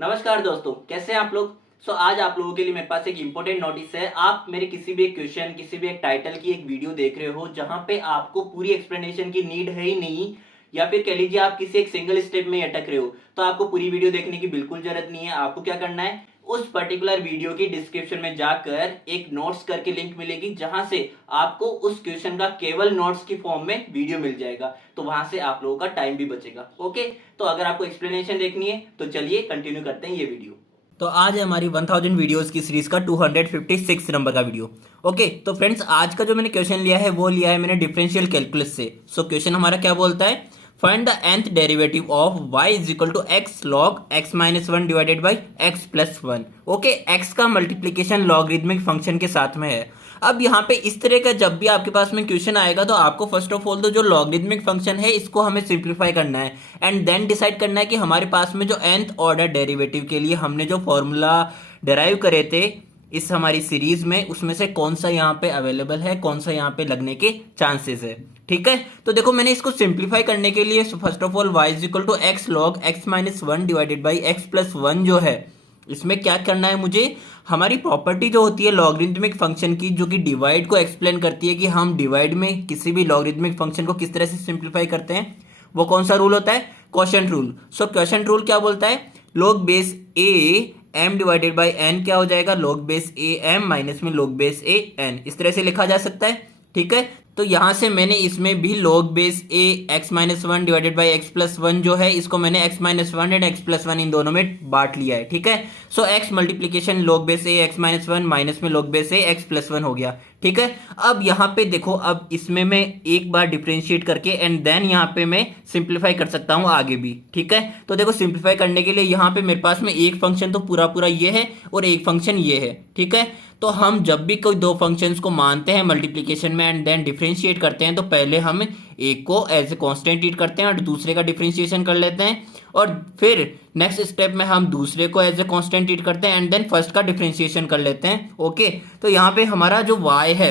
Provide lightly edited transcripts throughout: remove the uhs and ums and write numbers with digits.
नमस्कार दोस्तों, कैसे हैं आप लोग। आज आप लोगों के लिए मेरे पास एक इंपॉर्टेंट नोटिस है। आप मेरे किसी भी एक क्वेश्चन, किसी भी एक टाइटल की एक वीडियो देख रहे हो जहां पे आपको पूरी एक्सप्लेनेशन की नीड है ही नहीं, या फिर कह लीजिए आप किसी एक सिंगल स्टेप में अटक रहे हो, तो आपको पूरी वीडियो देखने की बिल्कुल जरूरत नहीं है। आपको क्या करना है, उस पर्टिकुलर वीडियो की डिस्क्रिप्शन में जाकर एक नोट्स करके लिंक मिलेगी, जहां से आपको उस क्वेश्चन का केवल नोट्स की फॉर्म में वीडियो मिल जाएगा। तो वहां से आप लोगों का टाइम भी बचेगा। ओके, तो अगर आपको एक्सप्लेनेशन देखनी है तो चलिए कंटिन्यू करते हैं ये वीडियो। तो आज है हमारी 1000 वीडियोस की सीरीज का 256 नंबर का वीडियो। ओके, तो फ्रेंड्स आज का जो मैंने क्वेश्चन लिया है वो लिया है मैंने डिफरेंशियल कैलकुलस से। क्वेश्चन हमारा क्या बोलता है, find the nth derivative of y is equal to x log x minus one divided by x plus one. Okay, x का मल्टीप्लीकेशन लॉगरिदमिक फंक्शन के साथ में है। अब यहाँ पे इस तरह का जब भी आपके पास में क्वेश्चन आएगा तो आपको फर्स्ट ऑफ ऑल तो जो लॉगरिदमिक फंक्शन है इसको हमें सिंप्लीफाई करना है एंड देन डिसाइड करना है कि हमारे पास में जो nth ऑर्डर डेरिवेटिव के लिए हमने जो फॉर्मूला डिराइव करे थे इस हमारी सीरीज में, उसमें से कौन सा यहाँ पे अवेलेबल है, कौन सा यहाँ पे लगने के चांसेस है। ठीक है, तो देखो मैंने इसको सिंप्लीफाई करने के लिए first of all y is equal to x log x minus one divided by x plus one जो है, इसमें क्या करना है मुझे, हमारी प्रॉपर्टी जो होती है लॉगरिदमिक फंक्शन की, जो कि डिवाइड को एक्सप्लेन करती है कि हम डिवाइड में किसी भी लॉगरिदमिक फंक्शन को किस तरह से सिंप्लीफाई करते हैं, वो कौन सा रूल होता है, क्वोशिएंट रूल। क्वोशिएंट रूल क्या बोलता है, log base A m divided by n क्या हो जाएगा, log बेस ए m माइनस में log बेस ए n, इस तरह से लिखा जा सकता है। ठीक है, तो यहां से मैंने इसमें भी log base A x minus one divided by x plus one जो है, इसको मैंने x minus one and x plus one in दोनों में बांट लिया है। ठीक है, x मल्टीप्लीकेशन log बेस ए x माइनस वन माइनस में log बेस ए x प्लस वन हो गया। ठीक है, अब यहाँ पे देखो, अब इसमें मैं एक बार डिफरेंशिएट करके एंड देन यहाँ पे मैं सिंप्लीफाई कर सकता हूँ आगे भी। ठीक है, तो देखो सिंप्लीफाई करने के लिए यहाँ पे मेरे पास में एक फंक्शन तो पूरा पूरा ये है और एक फंक्शन ये है। ठीक है, तो हम जब भी कोई दो फंक्शंस को मानते हैं मल्टीप्लिकेशन में एंड देन डिफरेंशिएट करते हैं, तो पहले हम एक को एज ए कांस्टेंट ट्रीट करते हैं और दूसरे का डिफरेंशिएशन कर लेते हैं, और फिर नेक्स्ट स्टेप में हम दूसरे को एज ए कांस्टेंट ट्रीट करते हैं एंड देन फर्स्ट का डिफरेंशिएशन कर लेते हैं। ओके, तो यहाँ पे हमारा जो y है,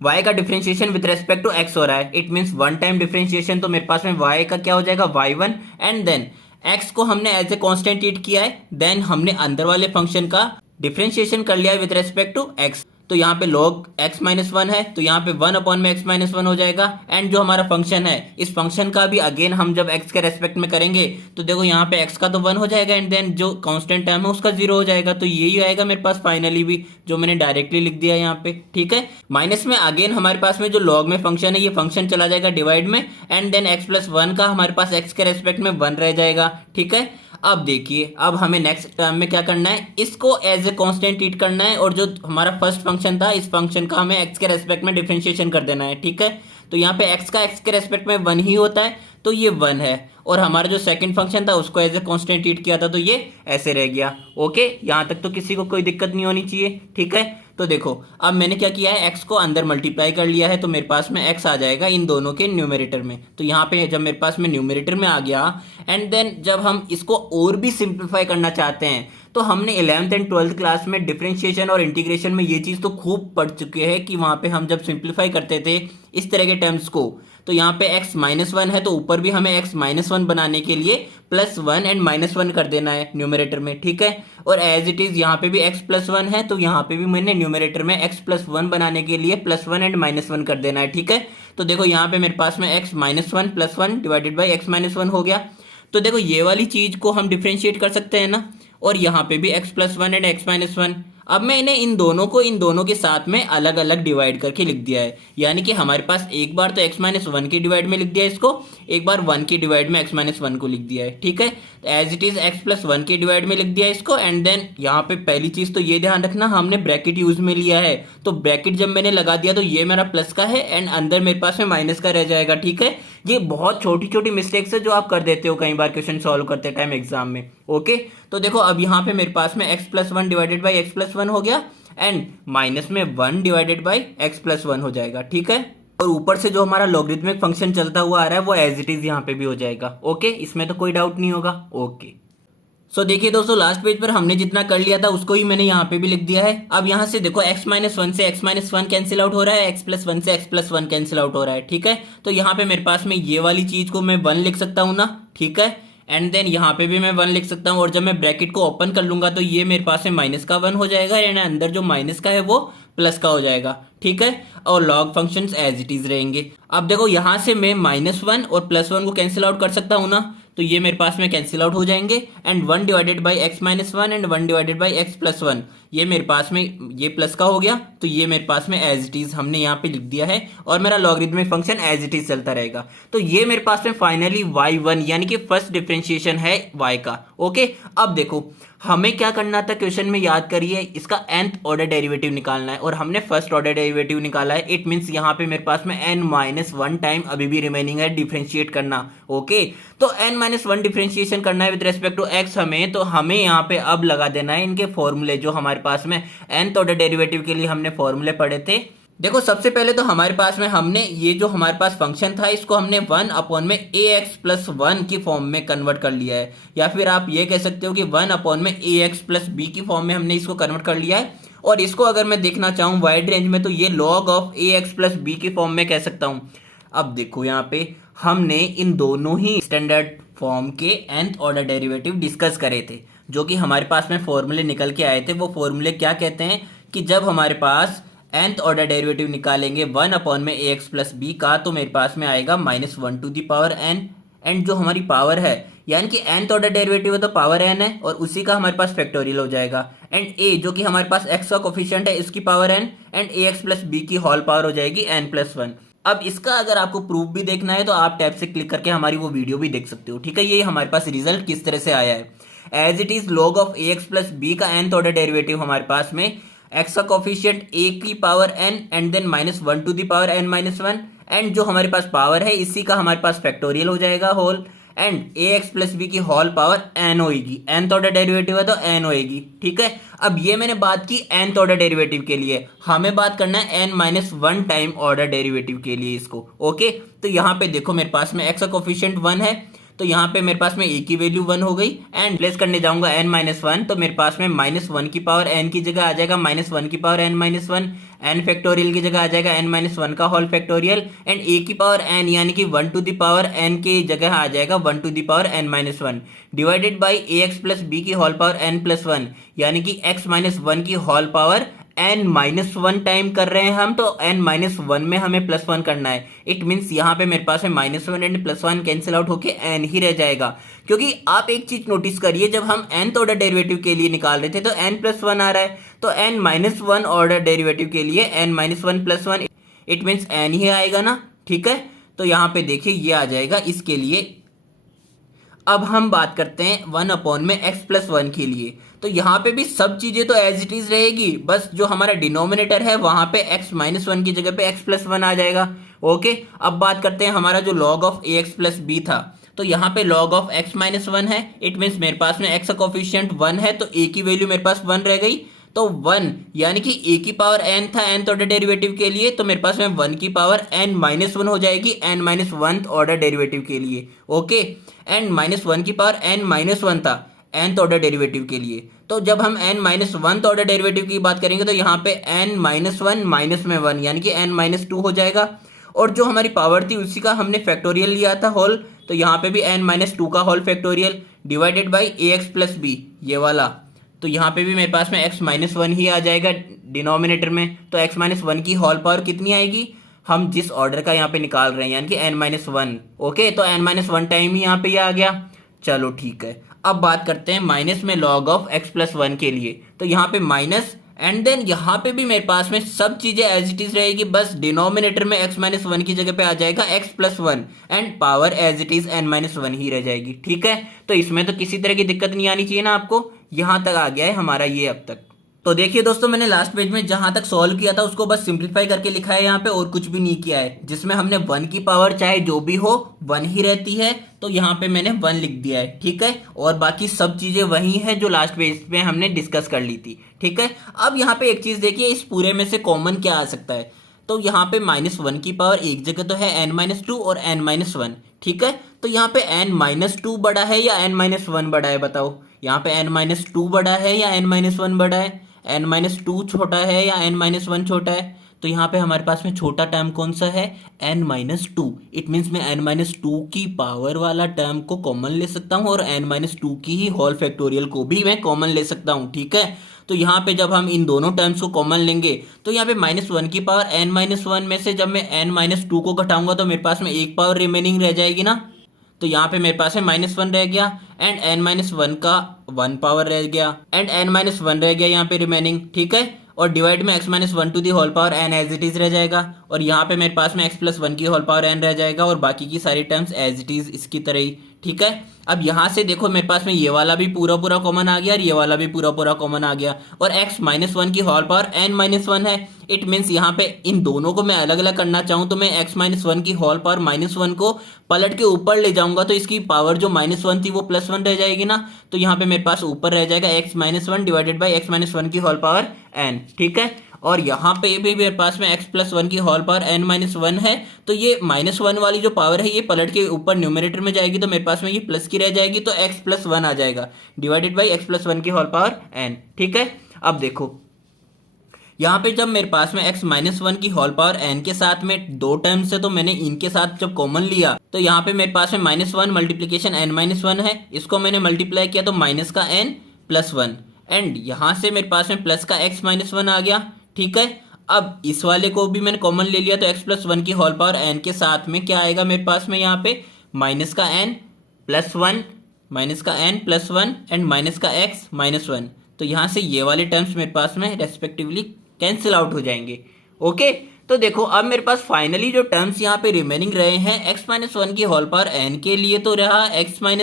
y का differentiation with respect to x हो रहा है, it means one time differentiation, तो मेरे पास में y का क्या हो जाएगा y1 एंड देन x को हमने एज ए कांस्टेंट ट्रीट किया है, देन हमने अंदर वाले फंक्शन का डिफरेंशिएशन कर लिया है विद रेस्पेक्ट टू x। तो यहाँ पे log x माइनस वन है, तो यहाँ पे वन अपॉन में x माइनस वन हो जाएगा, एंड जो हमारा फंक्शन है इस फंक्शन का भी अगेन हम जब x के रेस्पेक्ट में करेंगे तो देखो यहाँ पे x का तो वन हो जाएगा एंड देन जो कांस्टेंट टर्म है उसका जीरो हो जाएगा, तो यही आएगा मेरे पास फाइनली भी, जो मैंने डायरेक्टली लिख दिया यहाँ पे। ठीक है, माइनस में अगेन हमारे पास में जो log में फंक्शन है ये फंक्शन चला जाएगा डिवाइड में and then x plus one का हमारे पास x के रेस्पेक्ट में वन रह जाएगा। ठीक है, अब देखिए, अब हमें नेक्स्ट टर्म में क्या करना है, इसको एज ए कांस्टेंट ट्रीट करना है और जो हमारा फर्स्ट फंक्शन था इस फंक्शन का हमें x के रेस्पेक्ट में डिफरेंशिएशन कर देना है। ठीक है, तो यहाँ पे x का x के रेस्पेक्ट में वन ही होता है, तो ये वन है, और हमारा जो सेकंड फंक्शन था उसको एज ए कांस्टेंट ट्रीट किया था तो ये ऐसे रह गया। ओके, यहाँ तक तो किसी को कोई दिक्कत नहीं होनी चाहिए। ठीक है, तो देखो अब मैंने क्या किया है, x को अंदर मल्टीप्लाई कर लिया है, तो मेरे पास में x आ जाएगा इन दोनों के न्यूमरेटर में। तो यहाँ पे जब मेरे पास में न्यूमरेटर में आ गया एंड देन जब हम इसको और भी सिंप्लीफाई करना चाहते हैं, तो हमने 11th एंड 12th क्लास में डिफरेंशिएशन और इंटीग्रेशन में ये चीज़ तो खूब पढ़ चुके हैं कि वहाँ पे हम जब सिंप्लीफाई करते थे इस तरह के टर्म्स को, तो यहाँ पे x माइनस वन है तो ऊपर भी हमें x माइनस वन बनाने के लिए plus one and minus one कर देना है न्यूमरेटर में। ठीक है, और एज इट इज यहाँ पे भी x प्लस वन है, तो यहाँ पे भी मैंने न्यूमरेटर में x प्लस वन बनाने के लिए plus one and minus one कर देना है। ठीक है, तो देखो यहाँ पे मेरे पास में x minus one plus one divided by x minus one हो गया। तो देखो ये वाली चीज को हम डिफ्रेंशिएट कर सकते हैं ना, और यहाँ पे भी x plus one and x minus one. अब मैंने इन दोनों के साथ में अलग अलग डिवाइड करके लिख दिया है, यानी कि हमारे पास एक बार तो x माइनस वन के डिवाइड में लिख दिया है इसको, एक बार वन के डिवाइड में x माइनस वन को लिख दिया है। ठीक है, as it is x plus one के डिवाइड में लिख दिया है इसको, एंड देन यहाँ पे पहली चीज तो ये ध्यान रखना हमने ब्रैकेट यूज में लिया है, तो ब्रैकेट जब मैंने लगा दिया तो ये मेरा प्लस का है एंड अंदर मेरे पास में माइनस का रह जाएगा। ठीक है, ये बहुत छोटी छोटी मिस्टेक्स है जो आप कर देते हो कई बार क्वेश्चन सॉल्व करते टाइम एग्जाम में। ओके, तो देखो अब यहाँ पे मेरे पास में x plus one divided by x plus one हो गया एंड माइनस में one divided by x plus one हो जाएगा। ठीक है, और ऊपर से जो हमारा लॉगरिथमिक फंक्शन चलता हुआ आ रहा है वो एज इट इज यहाँ पे भी हो जाएगा। ओके, इसमें तो कोई डाउट नहीं होगा। ओके, देखिए दोस्तों, लास्ट पेज पर हमने जितना कर लिया था उसको ही मैंने यहाँ पे भी लिख दिया है। अब यहाँ से देखो x माइनस वन से x minus one cancel out हो रहा है, x प्लस वन से x plus one cancel out हो रहा है। ठीक है, तो यहाँ पे मेरे पास में ये वाली चीज को मैं वन लिख सकता हूँ ना। ठीक है, एंड देन यहाँ पे भी मैं 1 लिख सकता हूँ, और जब मैं ब्रैकेट को ओपन कर लूंगा तो ये मेरे पास में माइनस का 1 हो जाएगा, एंड अंदर जो माइनस का है वो प्लस का हो जाएगा, ठीक है। और log functions as it is रहेंगे। अब देखो यहाँ से मैं -1 और +1 को कैंसिल आउट कर सकता हूँ ना, तो ये मेरे पास में कैंसिल आउट हो जाएंगे, and 1 divided by x minus 1 and 1 divided by x plus 1, ये मेरे पास में ये प्लस का हो गया, तो ये मेरे पास में एज इट इज हमने यहाँ पे लिख दिया है, और मेरा logarithmic function as it is चलता रहेगा। तो ये मेरे पास में फाइनली y1 यानी कि फर्स्ट डिफरेंशिएशन है y का। ओके, अब देखो हमें क्या करना था क्वेश्चन में, याद करिए, इसका nth ऑर्डर डेरिवेटिव निकालना है, और हमने फर्स्ट ऑर्डर डेरिवेटिव निकाला है। इट मींस यहाँ पे मेरे पास में n-1 टाइम अभी भी रिमेनिंग है डिफरेंशिएट करना। ओके, तो n-1 डिफरेंशिएशन करना है विद रेस्पेक्ट टू x हमें, तो हमें यहाँ पे अब लगा देना है इनके फॉर्मूले जो हमारे पास में nth ऑर्डर डेरिवेटिव के लिए हमने फॉर्मूले पढ़े थे। देखो सबसे पहले तो हमारे पास में हमने ये जो हमारे पास फंक्शन था इसको हमने 1 अपॉन में ax प्लस 1 की फॉर्म में कन्वर्ट कर लिया है, या फिर आप ये कह सकते हो कि 1 अपॉन में ax प्लस b की फॉर्म में हमने इसको कन्वर्ट कर लिया है। और इसको अगर मैं देखना चाहूँ वाइड रेंज में तो ये log of ax plus b की फॉर्म में कह सकता हूँ। अब देखो यहाँ पे हमने इन दोनों ही स्टैंडर्ड फॉर्म के nth ऑर्डर डेरिवेटिव डिस्कस करे थे, जो कि हमारे पास में फॉर्मूले निकल के आए थे। वो फॉर्मूले क्या कहते हैं कि जब हमारे पास nth ऑर्डर डेरिवेटिव निकालेंगे 1 अपॉन में ax प्लस b का, तो मेरे पास में आएगा -1 to the power n, and जो हमारी पावर है यानी कि nth ऑर्डर डेरिवेटिव है तो पावर n है, और उसी का हमारे पास फैक्टोरियल हो जाएगा, एंड a जो कि हमारे पास x का कोफिशिएंट है इसकी power n, and ax plus b की होल पावर हो जाएगी n प्लस 1। अब इसका अगर आपको प्रूफ भी देखना है तो आप टैब से क्लिक करके हमारी वो वीडियो भी देख सकते हो, ठीक है। ये हमारे पास रिजल्ट किस तरह से आया है। As it is log of ax plus b का nth ऑर्डर डेरिवेटिव हमारे पास में x का कोफिशिएंट a की power n and then -1 to the power n minus 1, and जो हमारे पास पावर है इसी का हमारे पास फैक्टोरियल हो जाएगा whole, and ax plus b की होल पावर n होगी। nth ऑर्डर डेरिवेटिव है तो n होगी, ठीक है। अब ये मैंने बात की nth ऑर्डर डेरिवेटिव के लिए, हमें बात करना है n-1 टाइम ऑर्डर डेरिवेटिव के लिए इसको। ओके, तो यहाँ पे देखो मेरे पास में x का कोफिशिएंट 1 है, तो यहाँ पे मेरे पास में a की वैल्यू 1 हो गई, एंड प्लेस करने जाऊंगा n-1, तो मेरे पास में -1 की पावर n की जगह आ जाएगा -1 की पावर n-1, n फैक्टोरियल की जगह आ जाएगा n-1 का होल फैक्टोरियल, एंड a की पावर n यानी कि 1 टू द पावर n की जगह आ जाएगा 1 to the power n-1 divided by ax plus b की होल पावर n प्लस 1 यानी कि x-1 की होल पावर n-1 टाइम कर रहे हैं हम, तो n-1 में हमें +1 करना है। इट मीन्स यहाँ पे मेरे पास है -1 एंड +1 कैंसिल आउट होके n ही रह जाएगा, क्योंकि आप एक चीज नोटिस करिए, जब हम nth ऑर्डर डेरिवेटिव के लिए निकाल रहे थे तो n+1 आ रहा है, तो n-1 ऑर्डर डेरिवेटिव के लिए n-1 + 1 इट मीन्स n ही आएगा ना, ठीक है। तो यहाँ पे देखिए ये आ जाएगा इसके लिए। अब हम बात करते हैं 1 अपॉन में x प्लस 1 के लिए, तो यहाँ पे भी सब चीजें तो एज इट इज रहेगी, बस जो हमारा डिनोमिनेटर है वहां पे x माइनस 1 की जगह पे x प्लस 1 आ जाएगा। ओके, अब बात करते हैं हमारा जो log of ax plus b था, तो यहाँ पे log ऑफ x माइनस 1 है, इट मीन्स मेरे पास में x का कोफिशिएंट 1 है, तो a की वैल्यू मेरे पास 1 रह गई, तो 1 यानी कि a की पावर n था nth ऑर्डर डेरिवेटिव के लिए, तो मेरे पास में 1 की पावर n-1 हो जाएगी n-1 ऑर्डर डेरिवेटिव के लिए। ओके, एंड -1 की पावर n-1 था nth ऑर्डर डेरिवेटिव के लिए, तो जब हम n-1 ऑर्डर डेरिवेटिव की बात करेंगे तो यहाँ पे n-1 माइनस में 1 यानी कि n-2 हो जाएगा, और जो हमारी पावर थी उसी का हमने फैक्टोरियल लिया था होल, तो यहाँ पे भी n-2 का whole factorial divided by ax plus b ये वाला, तो यहाँ पे भी मेरे पास में x-1 ही आ जाएगा डिनोमिनेटर में, तो x-1 की होल पावर कितनी आएगी, हम जिस ऑर्डर का यहाँ पे निकाल रहे हैं यानी कि n-1। ओके, तो n-1 टाइम ही यहाँ पे ये आ गया। चलो ठीक है, अब बात करते हैं माइनस में log ऑफ x प्लस 1 के लिए, तो यहाँ पे माइनस, एंड देन यहाँ पे भी मेरे पास में सब चीजें एज इट इज रहेगी, बस डिनोमिनेटर में x-1 की जगह पे आ जाएगा x plus 1 and power as it is n-1 ही रह जाएगी, ठीक है। तो इसमें तो किसी तरह की दिक्कत नहीं आनी चाहिए ना आपको, यहाँ तक आ गया है हमारा ये अब तक। तो देखिए दोस्तों, मैंने लास्ट पेज में जहां तक सॉल्व किया था उसको बस सिंपलीफाई करके लिखा है यहाँ पे, और कुछ भी नहीं किया है, जिसमें हमने 1 की पावर चाहे जो भी हो 1 ही रहती है, तो यहाँ पे मैंने 1 लिख दिया है, ठीक है। और बाकी सब चीजें वही हैं जो लास्ट पेज में हमने डिस्कस कर ली थी, ठीक है। अब यहाँ पे एक चीज देखिए, इस पूरे में से कॉमन क्या आ सकता है, तो यहाँ पे -1 की पावर एक जगह तो है n-2 और n-1, ठीक है। तो यहाँ पे n-2 बड़ा है या n-1 बड़ा है बताओ, यहाँ पे n-2 बड़ा है या n-1 बड़ा है, n-2 छोटा है या n-1 छोटा है, तो यहाँ पे हमारे पास में छोटा टर्म कौन सा है, n-2। इट मीन्स मैं n-2 की पावर वाला टर्म को कॉमन ले सकता हूँ और n-2 की ही होल फैक्टोरियल को भी मैं कॉमन ले सकता हूँ, ठीक है। तो यहाँ पे जब हम इन दोनों टर्म्स को कॉमन लेंगे तो यहाँ पे -1 की पावर n-1 में से जब मैं n-2 को घटाऊंगा तो मेरे पास में एक पावर रिमेनिंग रह जाएगी ना। तो यहाँ पे मेरे पास में -1 रह गया एंड n-1 का 1 पावर रह गया एंड n-1 रह गया यहाँ पे रिमेनिंग, ठीक है। और डिवाइड में x-1 to the whole power n as it is रह जाएगा और यहाँ पे मेरे पास में x+1 की होल पावर n रह जाएगा और बाकी की सारी टर्म्स एज इट इज इसकी तरह ही, ठीक है। अब यहाँ से देखो मेरे पास में ये वाला भी पूरा पूरा कॉमन आ गया और ये वाला भी पूरा पूरा कॉमन आ गया और x-1 की होल पावर n-1 है। इट मीन्स यहाँ पे इन दोनों को मैं अलग अलग करना चाहूँ तो मैं x-1 की होल पावर -1 को पलट के ऊपर ले जाऊंगा तो इसकी पावर जो -1 थी वो +1 रह जाएगी ना। तो यहाँ पे मेरे पास ऊपर रह जाएगा x-1 डिवाइडेड बाई x-1 की होल पावर n, ठीक है। और यहाँ पे भी मेरे पास में x+1 की होल पावर n-1 है तो ये -1 वाली जो पावर है ये पलट के ऊपर न्यूमरेटर में जाएगी तो मेरे पास में ये प्लस की रह जाएगी तो x+1 आ जाएगा डिवाइडेड बाई x+1 की होल पावर n, ठीक है। अब देखो यहाँ पे जब मेरे पास में x-1 की होल पावर n के साथ में दो टर्म्स है तो मैंने इनके साथ जब कॉमन लिया तो यहाँ पे मेरे पास में -1 मल्टीप्लीकेशन n-1 है, इसको मैंने मल्टीप्लाई किया तो माइनस का n+1 एंड यहाँ से मेरे पास में प्लस का x-1 आ गया, ठीक है। अब इस वाले को भी मैंने कॉमन ले लिया तो x+1 की होल पावर n के साथ में क्या आएगा मेरे पास में यहाँ पे माइनस का n+1 एंड माइनस का x-1। तो यहाँ से ये वाले टर्म्स मेरे पास में रेस्पेक्टिवली कैंसिल आउट हो जाएंगे, ओके। तो देखो अब मेरे पास फाइनली जो टर्म्स यहाँ पे रिमेनिंग रहे हैं x-1 की होल पावर n के लिए तो रहा x-n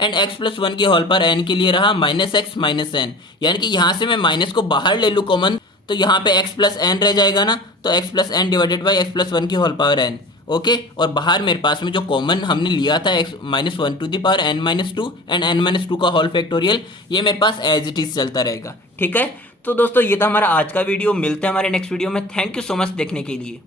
एंड x+1 की होल पावर n के लिए रहा -x-n। यानी कि यहाँ से मैं माइनस को बाहर ले लूँ कॉमन तो यहाँ पे x+n रह जाएगा ना, तो x+n डिवाइडेड बाई x+1 की होल पावर n, ओके। और बाहर मेरे पास में जो कॉमन हमने लिया था x-1 to the power n-2 and n-2 का होल फैक्टोरियल ये मेरे पास एज इट इज चलता रहेगा, ठीक है। तो दोस्तों ये था हमारा आज का वीडियो, मिलते हैं हमारे नेक्स्ट वीडियो में। थैंक यू सो मच देखने के लिए।